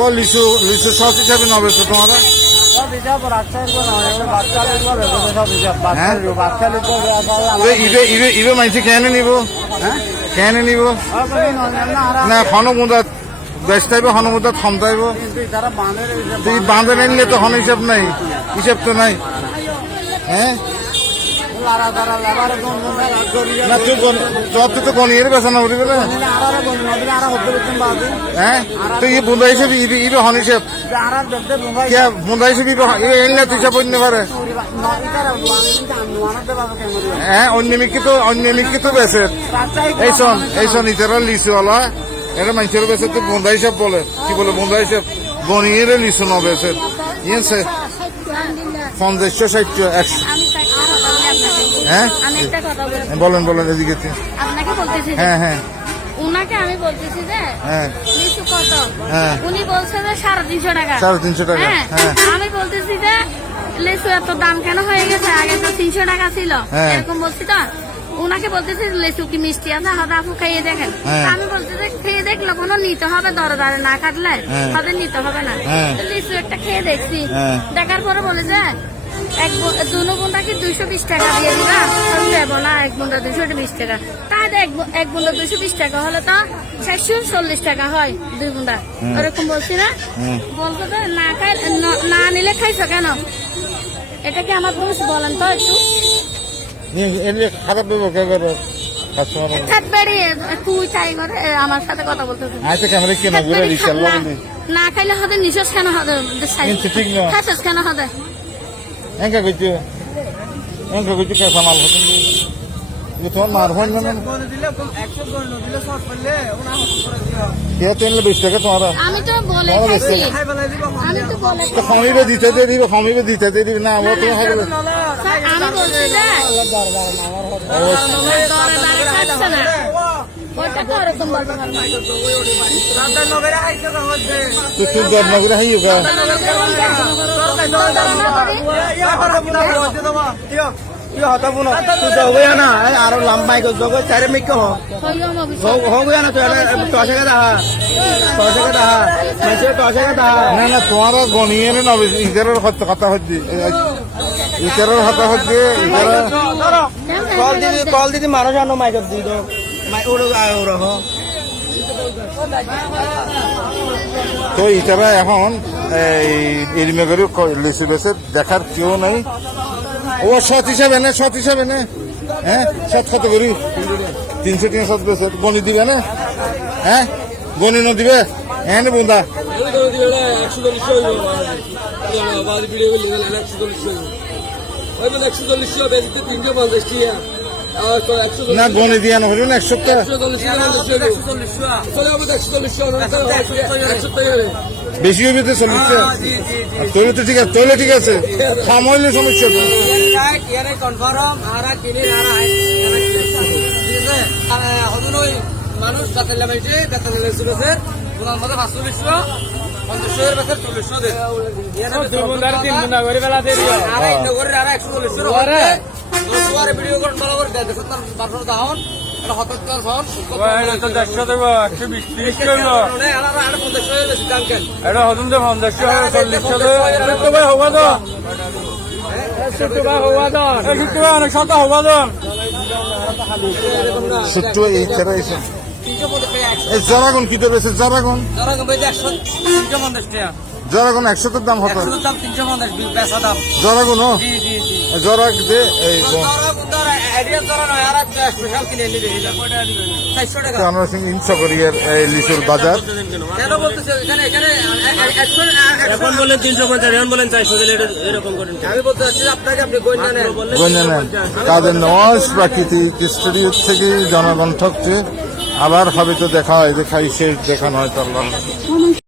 ও লিচু লিচু সব হিসাবে নবে তো তোমারা ইবে মাইছে কেন নিব কেন নিব না হনমুদাত বেশ থাকবে হনমুদাত কম থাকবে তুই বাঁধে নিলে তো হন হিসাব নাই হিসাব তো নাই হ্যাঁ না তুই যত তো গনিয়ে বেসানো উঠবে না হ্যাঁ তুই বুন্দা হিসেবে ইবে হন হিসেব বুন্দা হিসেবে এনে তুই হিসাব অন্য পারে হ্যাঁ অন্যমিকি তো বেসে এই শোন ইতারা লিচুওয়ালা এটা মানুষের বেসে তো বুন্দা হিসাব বলে কি বলে বুন্দা হিসাব গনিয়ে লিচু ন বেসে ইয়েছে 50 60 100 হ্যাঁ বলেন বলেন এদিকে আপনাকে বলতেছি হ্যাঁ হ্যাঁ উনাকে আমি বলতেছি যে হ্যাঁ লিচু কত হ্যাঁ উনি বলছে যে 350 টাকা 350 টাকা হ্যাঁ আমি বলতেছি যে লিচু এত দাম কেন হয়ে গেছে আগে তো 300 টাকা ছিল এরকম বলছি তো উনাকে বলতেছি লিচু কি মিষ্টি আছে হয়তো আপু খাইয়ে দেখেন আমি বলছি যে খেয়ে দেখলে কোনো নিতে হবে দরদারে না কাটলে হয়তো নিতে হবে না লিচু একটা খেয়ে দেখছি দেখার পরে বলে যে দুনো বুন্দা কি 220 টাকা দিয়ে দিবা দেবো না এক বুন্দা 220 টাকা তাহলে এক বুন্দা 220 টাকা হলে তো 440 টাকা হয় দুই বুন্দা ওরকম বলছি না বলবো যে না খাই না নিলে খাইছো কেন এটা কি আমার পুরুষ বলেন তো একটু খারাপ ব্যবহার করো তুই চাই করে আমার সাথে কথা বলতেছিস না খাইলে হবে নিঃশ্বাস কেন হবে খাইছিস কেন হবে enggak gitu kayak sama lo itu mah marhon memang ya tuh yang lebih sedikit tuh orang আমি তো বলেছি তো খামি বে দিতে দিবি না ও তো হবে আমি বলছি যে ওটা তো এরকম বলতে পারবো তুই নগরে হাই হোগা আরো লম্বাই করছো চারে মিক হোগা না টসে না না তোমার গনিয়ে নবে ইতারের কথা হচ্ছে ইতারের কথা হচ্ছে কল দিদি মানুষ আনো মাইক দিই তো তো ইতারা এখন এরিমে করে লিচু বেছে দেখার কেউ নাই ও সৎ হিসাবে না হ্যাঁ সৎ কত করি 300 টাকা সৎ বেছে গনি দিবে না হ্যাঁ গনি ন দিবে হ্যাঁ বুন্দা না গনি দিয়া না হইল না 100 টাকা বেশি হবে তো সমস্যা তোলে ঠিক আছে খাম হইলে সমস্যা মানুষ ভিডিও করে জরাগুন কি ধরেছে জরাগুন 100 দাম হতো জরাগুন জরাক দে এই আমরা ইনসকরিয়ার লিচুর বাজার এখন বলেন 350 এখন বলেন 400 এরকম করেন আমি বলতে চাচ্ছি আপনাকে আপনি গণ্য নেন কাদের নওয়াজ প্রাকৃতিক স্টুডিও থেকে জনগণ ঠকছে আবার হবে তো দেখা হয় দেখাই শেষ দেখা নয় তো আল্লাহ